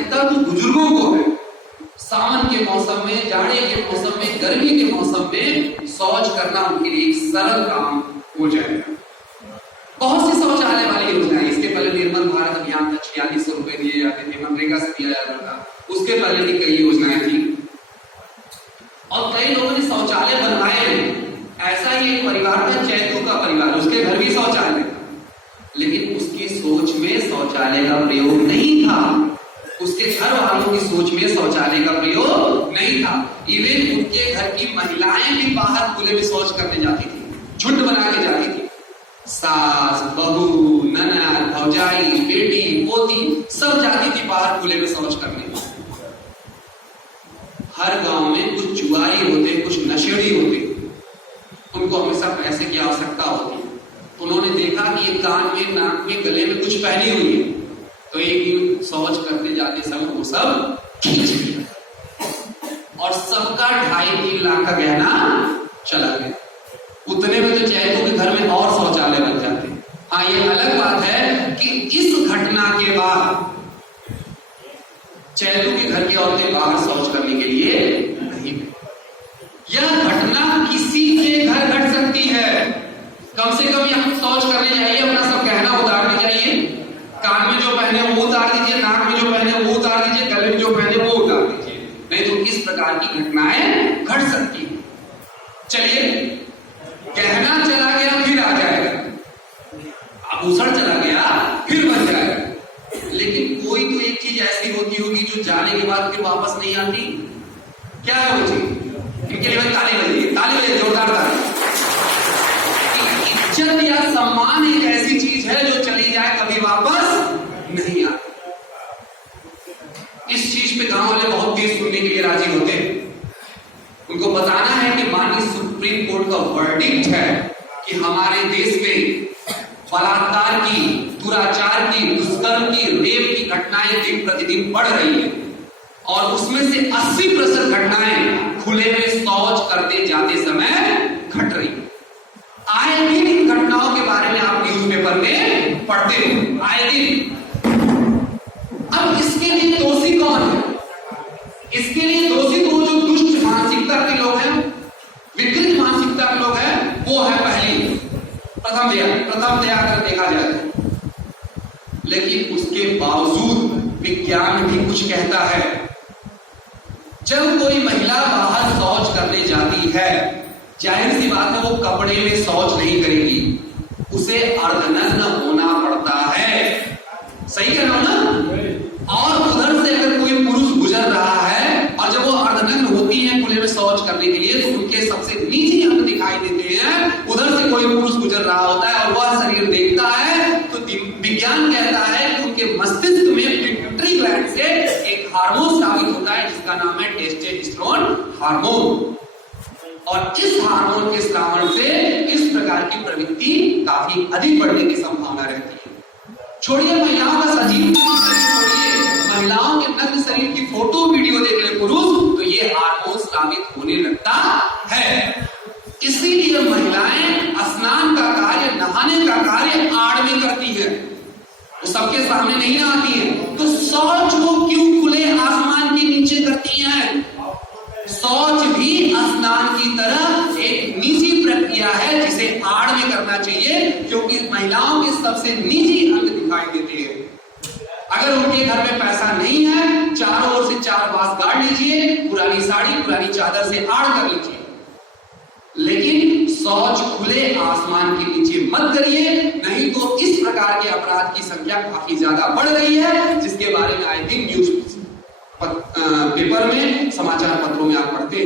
अधिकतर तो बुजुर्गों को है। सावन के मौसम में, जाड़े के मौसम में, गर्मी के मौसम में शौच करना उनके लिए एक सरल काम हो जाएगा। बहुत सी शौचालय वाली योजनाएं, इसके पहले निर्मल भारत अभियान था, 4600 रुपए दिए जाते थे, मनरेगा से दिया जाता था, उसके पहले भी कई योजनाएं थी और कई लोगों ने शौचालय बनवाए। ऐसा ही एक परिवार था, चैतू का परिवार, उसके घर भी शौचालय था, लेकिन उसकी सोच में शौचालय का प्रयोग नहीं था, उसके घर वालों की सोच में शौचालय का प्रयोग नहीं था। इवन उनके घर की महिलाएं भी बाहर खुले में शौच करने जाती थी, झुंड बना के जाती थी। सास, बहू, ननद, भौजाई, बेटी, पोती सब जाती थी बाहर खुले में शौच करने। हर गांव में कुछ जुआरी होते, कुछ नशेड़ी होते, उनको हमेशा पैसे की आवश्यकता होती। उन्होंने देखा कि ये कान में, नाक में, गले में कुछ पहनी हुई है, तो एक दिन शौच करते जाते समय वो सब खींच लिया और सबका 2.5-3 लाख का गहना चला गया। उतने में तो चैतू के घर में और शौचालय बन जाते। हाँ, ये अलग बात है कि इस घटना के बाद चैतू के घर की औरतें बाहर शौच करने के लिए नहीं गई। यह घटना किसी के घर घट सकती है। कम से कम यहां शौच करने जाइए, अपना सब गहना उतार के जाइए, कान में जो पहने वो उतार दीजिए, नाक में जो पहने वो उतार दीजिए, गले में जो पहने वो उतार दीजिए, नहीं तो इस प्रकार की घटनाएं घट सकती है। चलिए, गहना चला गया फिर आ जाएगा, आभूषण चला गया फिर बन जाएगा, लेकिन कोई तो एक चीज ऐसी होती होगी जो जाने के बाद फिर वापस नहीं आती। क्या है वो चीज? इनके लिए ताली बजाइए, जोरदार ताली। इज्जत या सम्मान एक ऐसी चीज है जो चली जाए कभी वापस नहीं आती। इस चीज पे गांव वाले बहुत तेज सुनने के लिए राजी होते हैं। उनको बताना है कि माननीय सुप्रीम कोर्ट का वर्डिक्ट है कि हमारे देश में बलात्कार की, दुराचार की, दुष्कर्म की, रेप की घटनाएं दिन प्रतिदिन बढ़ रही है और उसमें से 80% घटनाएं खुले में शौच करते जाते समय घट रही है। आए दिन इन घटनाओं के बारे में आप न्यूज़पेपर में पढ़ते हो, आए दिन। अब इसके लिए दोषी कौन है? इसके लिए दोषी तो जो दुष्ट मानसिकता के लोग हैं, विकृत मानसिकता के लोग हैं, वो है पहली प्रथम दया अगर देखा जाए। लेकिन उसके बावजूद विज्ञान भी कुछ कहता है। जब कोई महिला बाहर शौच करने जाती है, जाहिर सी बात है वो कपड़े में शौच नहीं करेगी, उसे अर्धनग्न होना पड़ता है। सही कह रहा हूं ना? और उधर से अगर कोई पुरुष गुजर रहा है और जब वो अर्धनग्न होती है खुले में शौच करने के लिए, तो उनके सबसे नीचे अंग दिखाई देते हैं। उधर से कोई पुरुष गुजर रहा होता है और वह शरीर देखता है, तो विज्ञान कहता है कि उनके मस्तिष्क में पिट्यूटरी ग्लैंड से एक हार्मोन स्रावित होता है जिसका नाम है टेस्टोस्टेरोन हार्मोन। और इस हार्मोन के स्रावन से इस प्रकार की प्रवृत्ति काफी अधिक बढ़ने की संभावना रहती है। छोड़िए महिलाओं का सजीव शरीर, छोड़िए महिलाओं के नग्न शरीर की फोटो वीडियो देख ले पुरुष, तो ये हार्मोन स्रावित होने लगता है। इसीलिए महिलाएं स्नान का कार्य, नहाने का कार्य आड़ में करती है, वो सबके सामने नहीं आती है। तो शौच को क्यों खुले आसमान के नीचे करती हैं? शौच भी स्नान की तरह एक निजी प्रक्रिया है जिसे आड़ में करना चाहिए, क्योंकि महिलाओं के सबसे निजी अंग दिखाई देते हैं। अगर उनके घर में पैसा नहीं है, चारों ओर से 4 बांस गाड़ लीजिए, पुरानी साड़ी, पुरानी चादर से आड़ कर लीजिए, लेकिन शौच खुले आसमान के नीचे मत करिए, नहीं तो इस प्रकार के अपराध की संख्या काफी ज्यादा बढ़ रही है, जिसके बारे में आई थिंक न्यूज पेपर में, समाचार पत्रों में आप पढ़ते।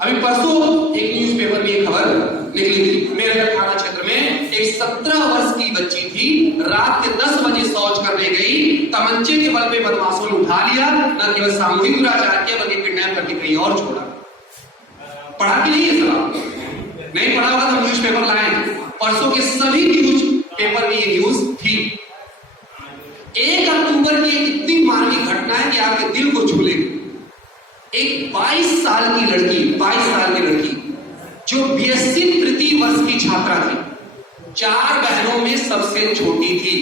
अभी परसों एक न्यूज़पेपर में एक खबर निकली थी, मेरठ थाना क्षेत्र में एक 17 वर्ष की बच्ची थी, रात के 10 बजे शौच करने गई, तमंचे के बल पे बदमाशों ने उठा लिया, न केवल सामूहिक दुराचार किया बल्कि किडनैप करके कहीं और छोड़ा। पढ़ा कि नहीं है सब? नहीं पढ़ा होगा तो न्यूज़पेपर लाए। परसों के सभी न्यूज पेपर में ये न्यूज थी। 1 अक्टूबर की एक इतनी मानवीय घटना है कि आपके दिल को छू लेगी। एक 22 साल की लड़की जो बीएससी तृतीय वर्ष की छात्रा थी, 4 बहनों में सबसे छोटी थी,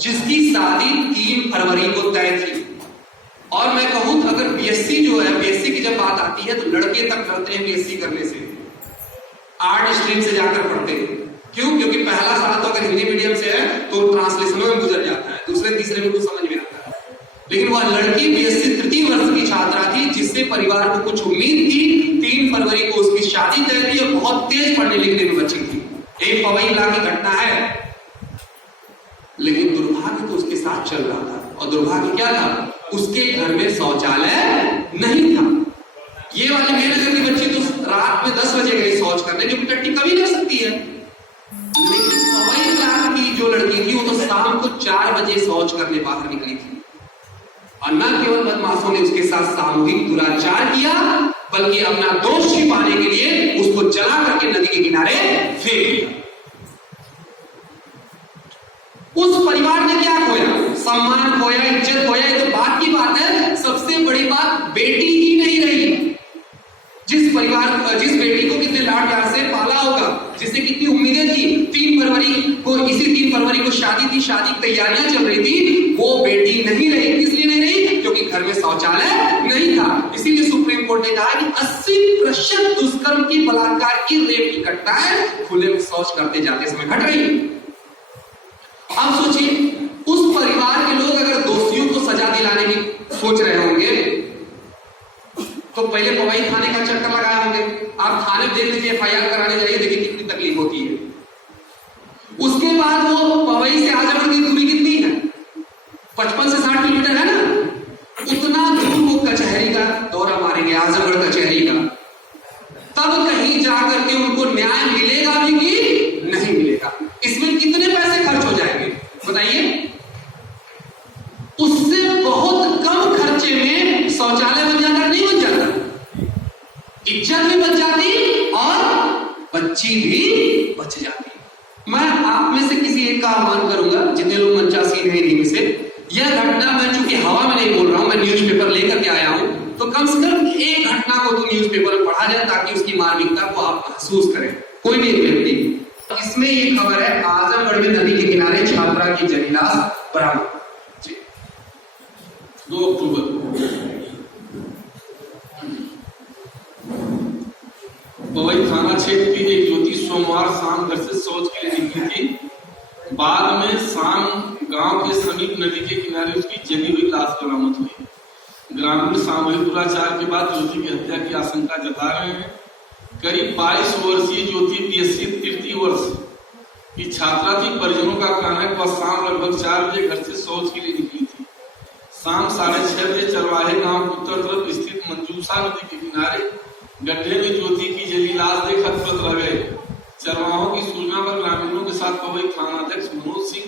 जिसकी शादी 3 फरवरी को तय थी। जब बात आती है तो लड़के तक डरते हैं बीएससी करने से, आर्ट स्ट्रीम से जाकर पढ़ते हैं। क्यों? क्योंकि पहला साल तो अगर हिंदी मीडियम से है तो ट्रांसलेशनों में गुजर जाता है, दूसरे तीसरे में कुछ समझ में आता है। लेकिन वह लड़की बीएससी तृतीय वर्ष की छात्रा थी, जिससे परिवार को कुछ उम्मीद थी। 3 फरवरी को उसकी शादी तय थी और बहुत तेज पढ़ने लिखने में बच्ची थी। एक पवई ला की घटना है, लेकिन दुर्भाग्य तो उसके साथ चल रहा था। और दुर्भाग्य क्या था? उसके घर में शौचालय नहीं था। ये वाली मेरे की बच्ची तो रात में 10 बजे गई शौच करने, जो टट्टी कभी नहीं सकती है। लेकिन पवई ला की जो लड़की थी वो तो शाम को 4 बजे शौच करने बाहर निकली थी। और न केवल बदमाशों ने उसके साथ सामूहिक दुराचार किया, बल्कि अपना दोष छिपाने के लिए उसको जला करके नदी के किनारे फेंक दिया। उस परिवार ने क्या खोया? सम्मान खोया, इज्जत खोया। ये तो बात की बात है। सबसे बड़ी बात बेटी ही नहीं रही। जिस बेटी को कितने लाड प्यार से पाला होगा, जिससे कितनी उम्मीदें थी, 3 फरवरी को शादी थी, शादी की तैयारियां चल रही थी, वो बेटी नहीं रही। इसलिए नहीं रही क्योंकि घर में शौचालय नहीं था। इसीलिए सुप्रीम कोर्ट ने कहा कि 80% दुष्कर्म की, बलात्कार की, रेप की घटनाएं खुले में शौच करते जाते समय घट रही। अब सोचिए, उस परिवार के लोग अगर दोषियों को सजा दिलाने की सोच रहे होंगे तो पहले पवई थाने का चक्कर लगाए होंगे। आप थाने देख लीजिए, एफआईआर कराने जाइए, देखिए कितनी तकलीफ होती है। उसके बाद वो पवई से आजमगढ़ की दूरी कितनी है? 55 से 60 किलोमीटर है ना। उतना दूर वो कचहरी का दौरा मारेंगे, आजमगढ़ कचहरी का, तब कहीं जाकर के उनको न्याय मिलेगा भी कि नहीं मिलेगा। इसमें कितने पैसे खर्च हो जाएंगे बताइए? उससे बहुत कम खर्चे में शौचालय बन जाता, नहीं बन जाता, इज्जत भी बच जाती और बच्ची भी बच जाती। मैं आप में से किसी एक का आह्वान करूंगा, जितने लोग मंचासीन हैं इन्हीं में से, यह घटना मैं चूंकि हवा में नहीं बोल रहा हूं, मैं न्यूज़पेपर लेकर के आया हूं, तो कम से कम एक घटना को तो न्यूज़पेपर में पढ़ा जाए ताकि उसकी मार्मिकता को आप महसूस करें। कोई भी एक व्यक्ति। इसमें ये खबर है, आजमगढ़ में नदी के किनारे छात्रा की जली लाश बरामद। 2 अक्टूबर पवई थाना क्षेत्र की एक युवती सोमवार शाम घर से शौच के लिए निकली थी। बाद में शाम गांव के समीप नदी के किनारे उसकी जली हुई लाश बरामद हुई। ग्रामीण सामूहिक दुराचार के बाद युवती की हत्या की आशंका जता रहे हैं। करीब 22 वर्षीय ज्योति बीएससी तृतीय वर्ष की छात्रा थी। परिजनों का कहना है कि वह शाम लगभग 4 बजे घर से शौच के लिए निकली थी। शाम 6:30 बजे चरवाहे गांव के उत्तर तरफ स्थित मंजूसा नदी के किनारे गड्ढे में ज्योति की जली लाश देख हतप्रत रह गए। चरवाहों की सूचना पर ग्रामीणों के साथ पवई थानाध्यक्ष मनोज सिंह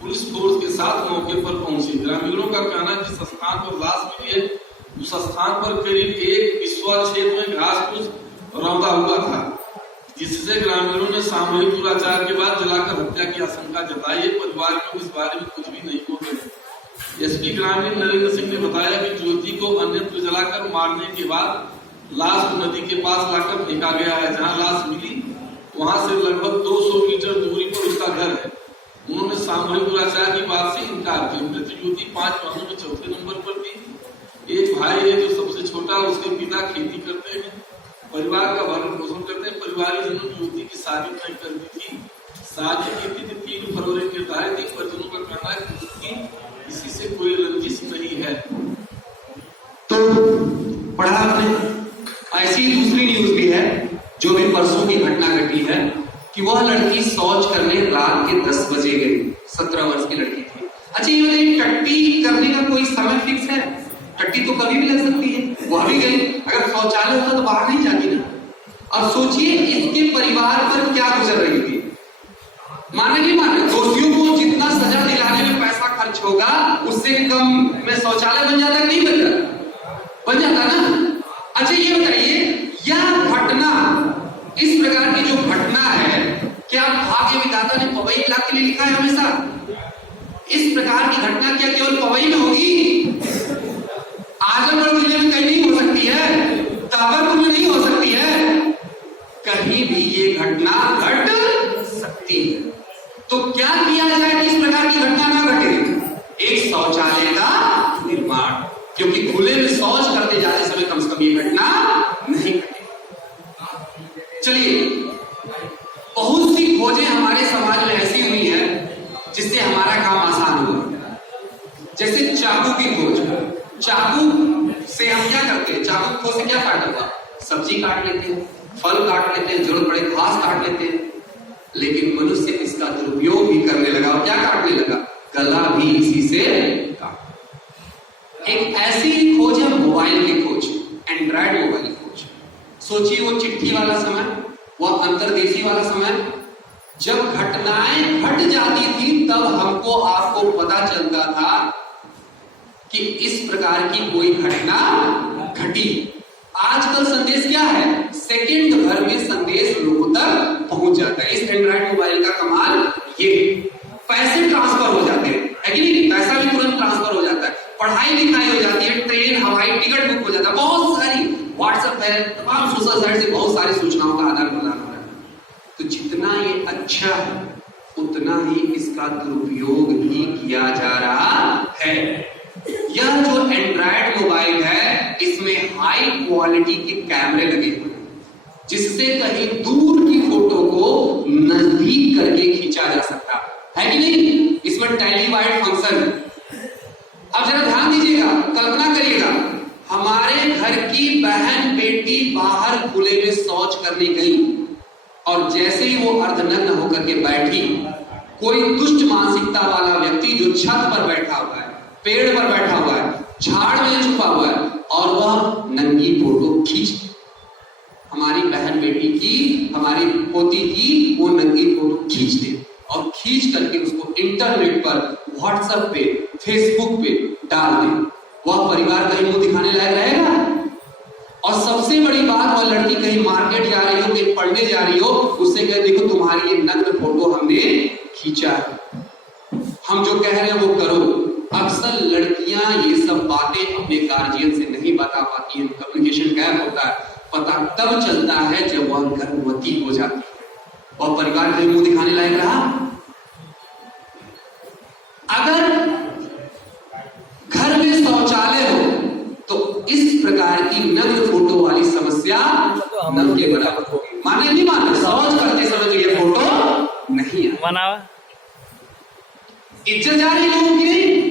पुलिस फोर्स के साथ मौके पर पहुंचे। ग्रामीणों का कहना है कि जिस स्थान पर लाश मिली है उस स्थान पर करीब 1 बिस्वा क्षेत्र में घास फूस रौंदा हुआ था, जिससे ग्रामीणों ने सामूहिक दुराचार के बाद जलाकर हत्या की आशंका जताई है। परिवार को इस बारे में कुछ भी नहीं बोले। एसपी ग्रामीण नरेंद्र सिंह ने बताया कि ज्योति को अन्यत्र जलाकर मारने के बाद लाश को नदी के पास लाकर फेंका गया है। जहां लाश मिली वहां से लगभग 200 मीटर दूरी पर उसका घर है। उन्होंने सामूहिक दुराचार की बात से इनकार किया। मृत ज्योति 5 बहनों में चौथे नंबर पर थी। एक भाई है जो सबसे छोटा, उसके पिता खेती करते हैं, परिवार का भरण पोषण करते हैं। परिवारजनों ने ज्योति की शादी तय कर दी थी। शादी की तिथि 3 फरवरी निर्धारित थी। परिजनों का कहना है कि उसकी किसी से कोई रंजिश नहीं है। तो पढ़ा आपने। ऐसी दूसरी न्यूज भी है जो भी परसों की घटना घटी है कि वह लड़की शौच करने रात के 10 बजे गई। 17 वर्ष की लड़की थी। अच्छा ये बताइए, टट्टी करने का कोई समय फिक्स है? टट्टी तो कभी भी लग सकती है। वह भी गई, अगर शौचालय होता तो बाहर नहीं जाती ना। और सोचिए इसके परिवार पर क्या गुजर रही थी। माने नहीं माने, दोषियों को जितना सजा दिलाने में पैसा खर्च होगा उससे कम में शौचालय बन जाता, नहीं बन जाता? बन जाता ना। अच्छा ये बताइए, यह घटना, इस प्रकार की जो घटना है, क्या भाग्य विधाता ने पवई इलाके के लिए लिखा है हमेशा? इस प्रकार की घटना क्या केवल पवई में होगी? आजमगढ़ जिले में कहीं नहीं हो सकती है? ताबरपुर में नहीं हो सकती है? कहीं भी ये घटना घट सकती है। तो क्या किया जाए कि इस प्रकार की घटना ना घटे? एक शौचालय का निर्माण। क्योंकि खुले में शौच करते जाते समय कम से कम ये घटना नहीं घटे। चलिए, बहुत सी खोजें हमारे समाज में ऐसी हुई है जिससे हमारा काम आसान हुआ। जैसे चाकू की खोज। चाकू से हम क्या करते हैं? चाकू की खोज से क्या फायदा हुआ? सब्जी काट लेते हैं, फल काट लेते हैं, जरूरत पड़े घास काट लेते हैं। लेकिन मनुष्य इसका दुरुपयोग भी करने लगा और क्या काटने लगा? गला भी इसी से काट। एक ऐसी खोज है मोबाइल की खोज, एंड्रॉइड मोबाइल की खोज। सोचिए वो चिट्ठी वाला समय, वह अंतर्देशीय वाला समय, जब घटनाएं घट जाती थी तब हमको आपको पता चलता था कि इस प्रकार की कोई घटना घटी। आजकल संदेश क्या है? सेकंड भर में संदेश लोगों तक पहुंच जाता है। इस एंड्रॉइड मोबाइल का कमाल ये, पैसे ट्रांसफर हो जाते हैं, है कि नहीं? पैसा भी तुरंत ट्रांसफर हो जाता है, पढ़ाई लिखाई हो जाती है, ट्रेन हवाई टिकट बुक हो जाता है, बहुत सारी व्हाट्सएप है, तमाम सोशल साइट से बहुत सारी सूचनाओं का आदान प्रदान हो रहा है। तो जितना ये अच्छा है उतना ही इसका दुरुपयोग भी किया जा रहा है। यह जो एंड्रॉइड मोबाइल है इसमें हाई क्वालिटी के कैमरे लगे हुए हैं, जिससे कहीं दूर की फोटो को नजदीक करके खींचा जा सकता है कि नहीं? इसमें टेलीवाइड फंक्शन है। अब जरा ध्यान दीजिएगा, कल्पना करिएगा, हमारे घर की बहन बेटी बाहर खुले में शौच करने गई और जैसे ही वो अर्धनग्न होकर के बैठी, कोई दुष्ट मानसिकता वाला व्यक्ति जो छत पर बैठा हुआ है, पेड़ पर बैठा हुआ है, झाड़ में छुपा हुआ है और वह नंगी फोटो खींच, हमारी बहन बेटी की, हमारी पोती की वो नंगी फोटो खींच दे और खींच करके उसको इंटरनेट पर, व्हाट्सएप पे, फेसबुक पे डाल दे, वह परिवार कहीं मुंह दिखाने लायक रहेगा? और सबसे बड़ी बात, वह लड़की कहीं मार्केट जा रही हो, कहीं पढ़ने जा रही हो, उससे कहे देखो तुम्हारी ये नग्न फोटो हमने खींचा है, हम जो कह रहे हैं वो करो। अक्सर लड़कियां ये सब बातें अपने गार्जियन से नहीं बता पाती हैं, कम्युनिकेशन गैप होता है। पता तब चलता है जब वह गर्भवती हो जाती है और परिवार कहीं मुंह दिखाने लायक रहा। अगर घर में शौचालय हो तो इस प्रकार की नग्न फोटो वाली समस्या न के बराबर होगी। माने नहीं माने, शौच करते समय तो ये फोटो नहीं है, इज्जत जा रही लोगों की नहीं।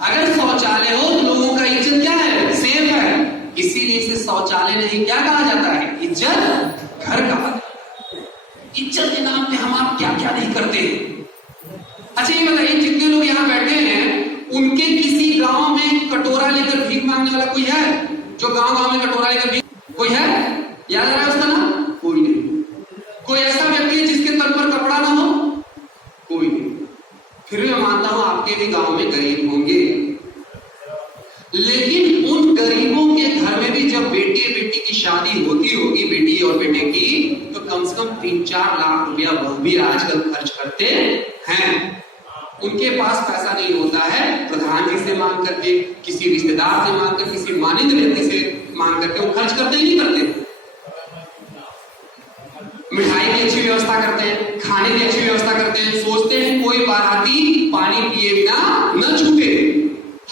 अगर शौचालय हो तो लोगों का इज्जत क्या है? सेफ है। इसीलिए इसे शौचालय नहीं क्या कहा जाता है? इज्जत घर कहा। इज्जत के नाम पे हम आप क्या क्या नहीं करते। अच्छा ये बताइए, जितने लोग यहाँ बैठे हैं उनके किसी गांव में कटोरा लेकर भीख मांगने वाला कोई है? जो गांव में कटोरा लेकर भीख, कोई है? याद आ रहा है उसका नाम? कोई नहीं। कोई ऐसा व्यक्ति है जिसके तल पर कपड़ा ना हो? कोई नहीं। फिर मैं मानता हूं आपके भी गांव में गरीब होंगे, लेकिन उन गरीबों के घर में भी जब बेटी की शादी होती होगी, बेटी और बेटे की, तो कम से कम 3-4 लाख रुपया वह भी आजकल खर्च करते हैं। उनके पास पैसा नहीं होता है, प्रधान जी से मांग करके, किसी रिश्तेदार से मांग कर, किसी मानिंद व्यक्ति से मांग करके वो खर्च करते ही नहीं करते। मिठाई की अच्छी व्यवस्था करते हैं, खाने की अच्छी व्यवस्था करते हैं, सोचते हैं कोई बाराती पानी पिए बिना न छूटे,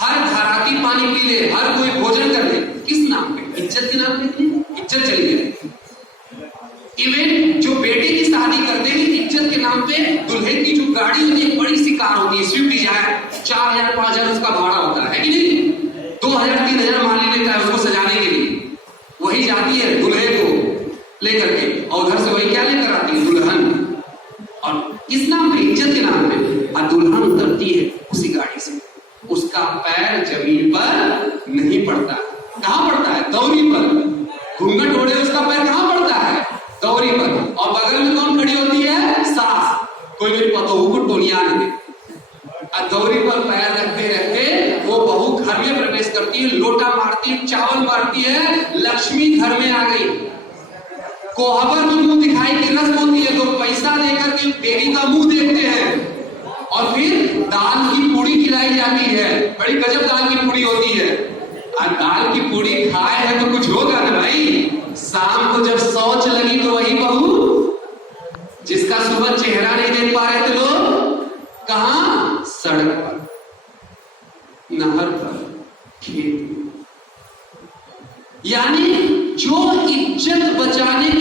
हर घराती पानी पी ले, हर कोई भोजन कर ले। किस नाम पे? इज्जत के नाम पे। इज्जत चली गई। इवन जो बेटे की शादी करते हैं, इज्जत के नाम पे दूल्हे की जो गाड़ी होती है, बड़ी सी कार होती है, स्विफ्ट डिजायर, 4000-5000 उसका भाड़ा होता है कि नहीं? 2000-3000 मान लेता है उसको सजाने के लिए। वही जाती है दूल्हे को लेकर के और उधर से वही क्या लेकर आती है? दुल्हन। और किस नाम पे? इज्जत के नाम पे। और दुल्हन उतरती है उसी गाड़ी से, उसका पैर जमीन पर नहीं पड़ता। कहां पड़ता है? दौरी पर। घूंघट ओढ़े उसका पैर कहां पड़ता है? दौरी पर। और बगल में कौन खड़ी होती है? सास। कोई मेरी पतोहू को टोलिया नहीं दे। दौरी पर पैर रखते रखते वो बहू घर में प्रवेश करती है, लोटा मारती है, चावल मारती है, लक्ष्मी घर में आ गई। कोहबर में मुंह दिखाई की रस्म होती है, तो पैसा देकर के देवी का मुंह देखते हैं और फिर दाल की पूड़ी खिलाई जाती है। बड़ी गजब दाल की पूड़ी होती है। और दाल की पूड़ी खाए है तो कुछ होगा ना भाई। शाम को जब शौच लगी तो वही बहू जिसका सुबह चेहरा नहीं देख पा रहे थे लोग, कहां? सड़क पर, नहर पर, खेत। यानी जो